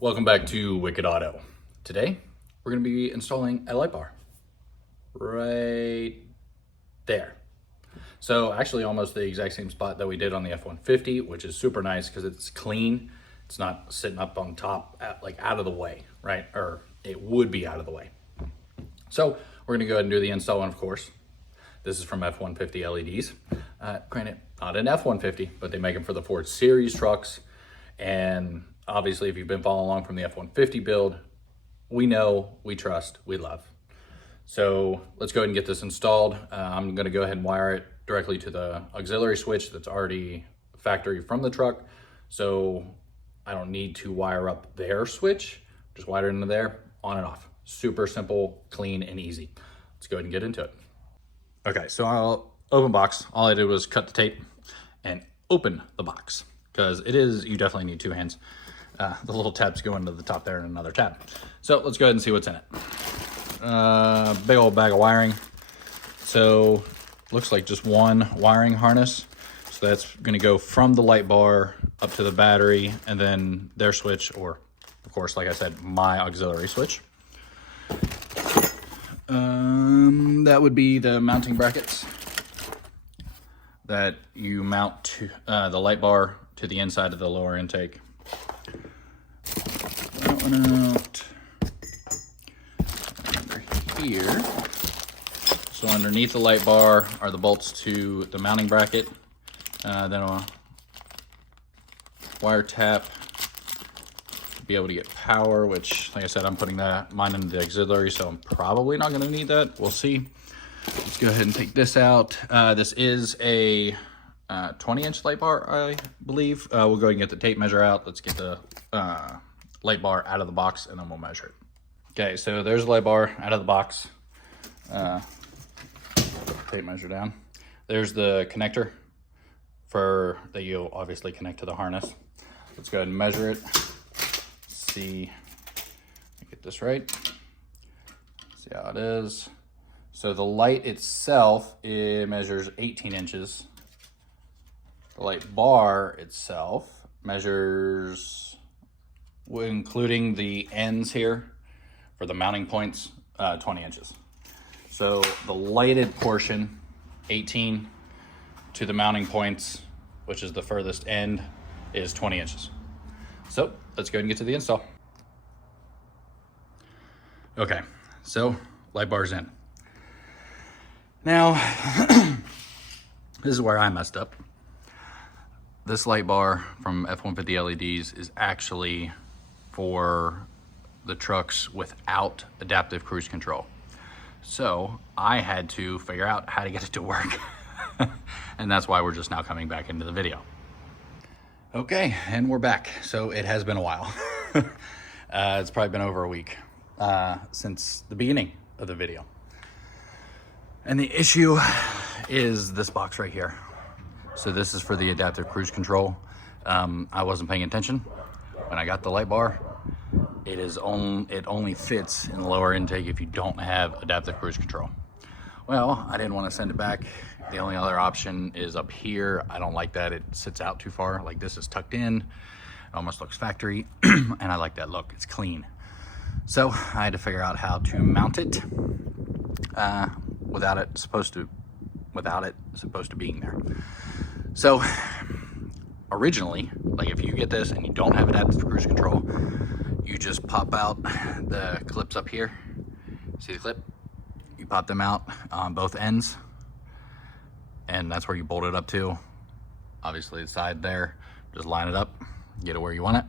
Welcome back to Wicked Auto. Today, we're going to be installing a light bar right there. So actually almost the exact same spot that we did on the F-150, which is super nice because it's clean. It's not sitting up on top, like out of the way, right? Or it would be out of the way. So we're going to go ahead and do the install, and of course, this is from F-150 LEDs. Granted, not an F-150, but they make them for the Ford Series trucks. And obviously, if you've been following along from the F-150 build, we know, we trust, we love. So let's go ahead and get this installed. I'm gonna go ahead and wire it directly to the auxiliary switch that's already factory from the truck. So I don't need to wire up their switch, just wire it into there, on and off. Super simple, clean, and easy. Let's go ahead and get into it. Okay, so I'll open box. All I did was cut the tape and open the box, because it is, you definitely need two hands. The little tabs go into the top there and another tab. So let's go ahead and see what's in it. Big old bag of wiring. So looks like just one wiring harness. So that's gonna go from the light bar up to the battery and then their switch, or of course, like I said, my auxiliary switch. That would be the mounting brackets that you mount to the light bar to the inside of the lower intake. That one out under here. So underneath the light bar are the bolts to the mounting bracket. Then a wire tap to be able to get power, which, like I said, I'm putting mine into the auxiliary, so I'm probably not going to need that. We'll see. Let's go ahead and take this out. This is a 20-inch light bar, I believe. We'll go ahead and get the tape measure out. Let's get the light bar out of the box, and then we'll measure it. Okay, so there's the light bar out of the box. Tape measure down. There's the connector that you'll obviously connect to the harness. Let's go ahead and measure it. See, get this right. See how it is. So the light itself, it measures 18 inches. The light bar itself measures, including the ends here for the mounting points, 20 inches. So the lighted portion, 18, to the mounting points, which is the furthest end, is 20 inches. So let's go ahead and get to the install. Okay, so light bar's in. Now, this is where I messed up. This light bar from F-150 LEDs is actually for the trucks without adaptive cruise control. So I had to figure out how to get it to work. And that's why we're just now coming back into the video. Okay, and we're back. So it has been a while. It's probably been over a week since the beginning of the video. And the issue is this box right here. So this is for the adaptive cruise control. I wasn't paying attention when I got the light bar. It only fits in the lower intake if you don't have adaptive cruise control. Well, I didn't want to send it back. The only other option is up here. I don't like that. It sits out too far. Like, this is tucked in. It almost looks factory. And I like that look. It's clean. So I had to figure out how to mount it without it supposed to being there. So originally, like, if you get this and you don't have adaptive cruise control, you just pop out the clips up here. See the clip? You pop them out on both ends, and that's where you bolt it up to. Obviously the side there, just line it up, get it where you want it.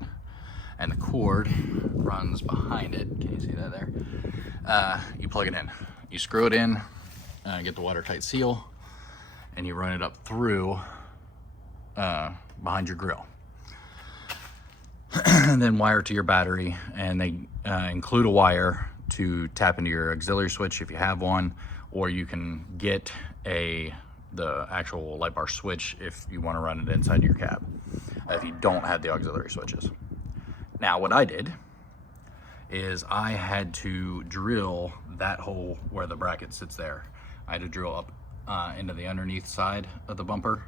And the cord runs behind it. Can you see that there? You plug it in. You screw it in, get the watertight seal, and you run it up through behind your grill. And then wire to your battery, and they include a wire to tap into your auxiliary switch if you have one, or you can get the actual light bar switch if you want to run it inside your cab, if you don't have the auxiliary switches. Now, what I did is I had to drill that hole where the bracket sits there. I had to drill up into the underneath side of the bumper,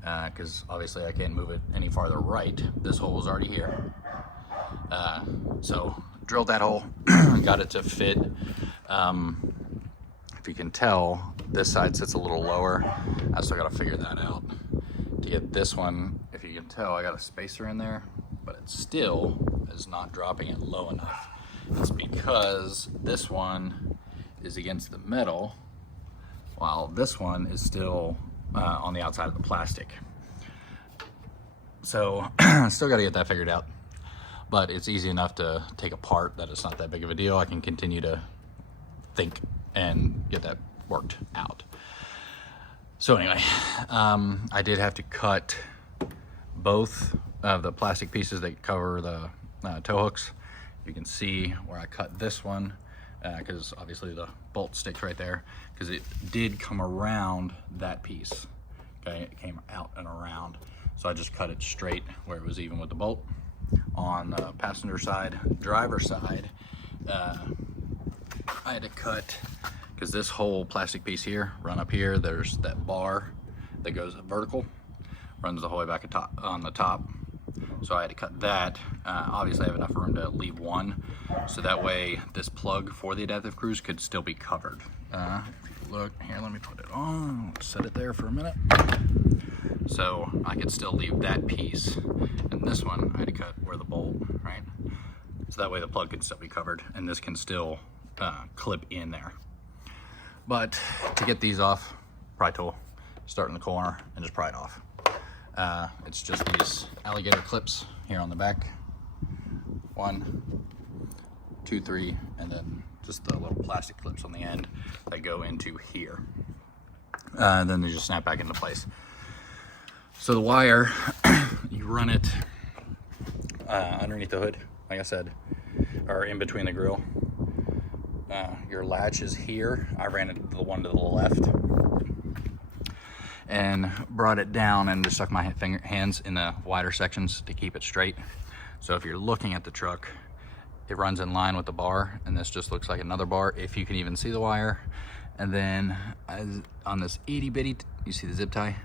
because obviously I can't move it any farther right. This hole is already here. So drilled that hole, got it to fit. If you can tell, this side sits a little lower. I still got to figure that out. To get this one, if you can tell, I got a spacer in there, but it still is not dropping it low enough. It's because this one is against the metal, while this one is still on the outside of the plastic. So still got to get that figured out, but it's easy enough to take apart that it's not that big of a deal. I can continue to think and get that worked out. So anyway, I did have to cut both of the plastic pieces that cover the tow hooks. You can see where I cut this one, because obviously the bolt sticks right there, because it did come around that piece. Okay, it came out and around. So I just cut it straight where it was even with the bolt. On the passenger side, driver side, I had to cut, because this whole plastic piece here, run up here, there's that bar that goes vertical, runs the whole way back on the top. So I had to cut that. Obviously I have enough room to leave one, so that way this plug for the adaptive cruise could still be covered. If you look here, let me put it on, set it there for a minute. So I could still leave that piece, and this one I had to cut where the bolt, right? So that way the plug can still be covered, and this can still clip in there. But to get these off, pry tool, start in the corner and just pry it off. It's just these alligator clips here on the back. 1, 2, 3, and then just the little plastic clips on the end that go into here. And then they just snap back into place. So the wire, you run it underneath the hood, like I said, or in between the grill. Your latch is here. I ran it the one to the left and brought it down and just stuck my hands in the wider sections to keep it straight. So if you're looking at the truck, it runs in line with the bar, and this just looks like another bar, if you can even see the wire. And then on this itty bitty, you see the zip tie?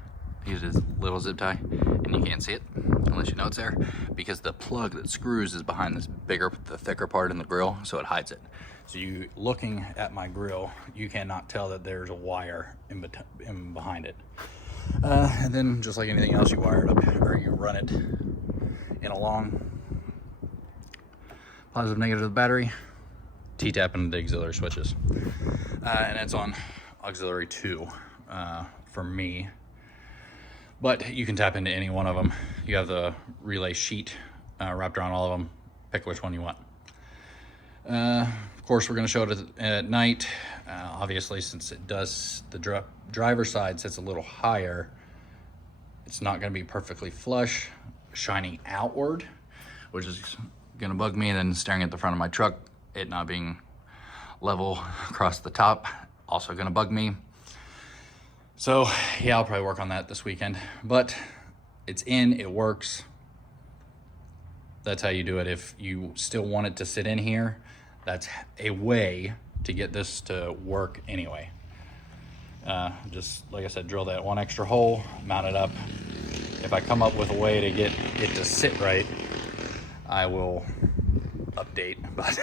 I use this little zip tie, and you can't see it unless you know it's there, because the plug that screws is behind this bigger, the thicker part in the grill, so it hides it. So you looking at my grill, you cannot tell that there's a wire in behind it. And then just like anything else, you wire it up, or you run it in along. Positive, negative of the battery, T-tap into the auxiliary switches. And it's on auxiliary 2 for me. But you can tap into any one of them. You have the relay sheet wrapped around all of them. Pick which one you want. Of course, we're going to show it at night. Obviously, since it does, the driver's side sits a little higher, it's not going to be perfectly flush, shining outward, which is going to bug me. And then staring at the front of my truck, it not being level across the top, also going to bug me. So yeah, I'll probably work on that this weekend, but it's in, it works. That's how you do it. If you still want it to sit in here, that's a way to get this to work anyway. Just like I said, drill that one extra hole, mount it up. If I come up with a way to get it to sit right, I will update, but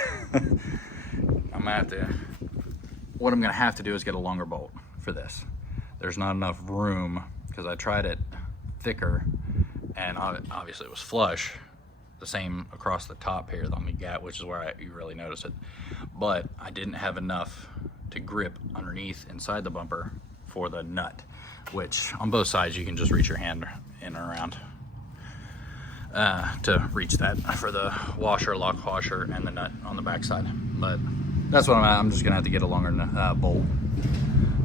what I'm gonna have to do is get a longer bolt for this. There's not enough room, because I tried it thicker and obviously it was flush. The same across the top here on the gap, which is where you really notice it. But I didn't have enough to grip underneath inside the bumper for the nut, which on both sides you can just reach your hand in and around to reach that for the washer, lock washer, and the nut on the back side. But that's what I'm just gonna have to get a longer bolt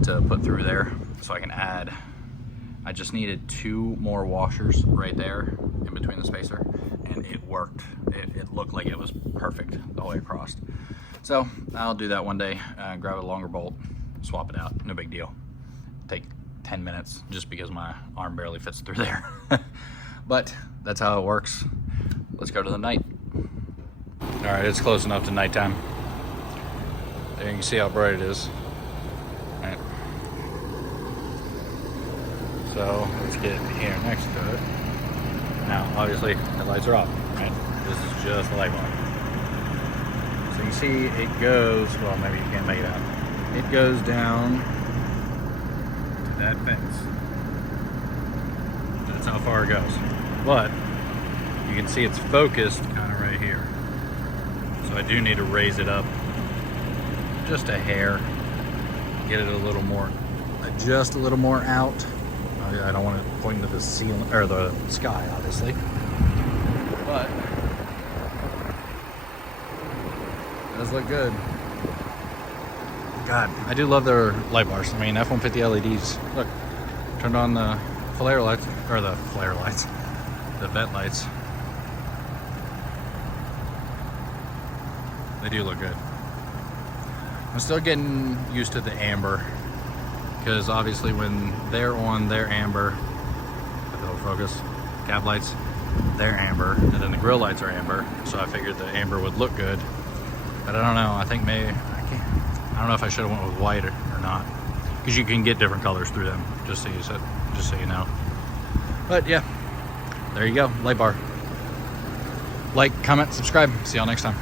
to put through there, so I can add. I just needed 2 more washers right there in between the spacer, and it worked. It looked like it was perfect the whole way across. So I'll do that one day, grab a longer bolt, swap it out, no big deal. Take 10 minutes just because my arm barely fits through there. But that's how it works. Let's go to the night. All right, it's close enough to nighttime. There you can see how bright it is. All right. So let's get here next to it. Now, obviously, the lights are off, right? This is just the light bar. So you see it goes, well, maybe you can't make it out. It goes down to that fence. That's how far it goes. But you can see it's focused kind of right here. So I do need to raise it up just a hair. Get it a little more, just a little more out. I don't want it pointing to the ceiling, or the sky, obviously. But it does look good. God, I do love their light bars. I mean, F150 LEDs. Look, turned on the flare lights, or the flare lights, the vent lights. They do look good. I'm still getting used to the amber, because obviously when they're on their amber, if it'll focus, cab lights, they're amber, and then the grill lights are amber. So I figured the amber would look good, but I don't know. I think maybe I don't know if I should have went with white or not, because you can get different colors through them. Just so you know. But yeah, there you go, light bar. Like, comment, subscribe. See y'all next time.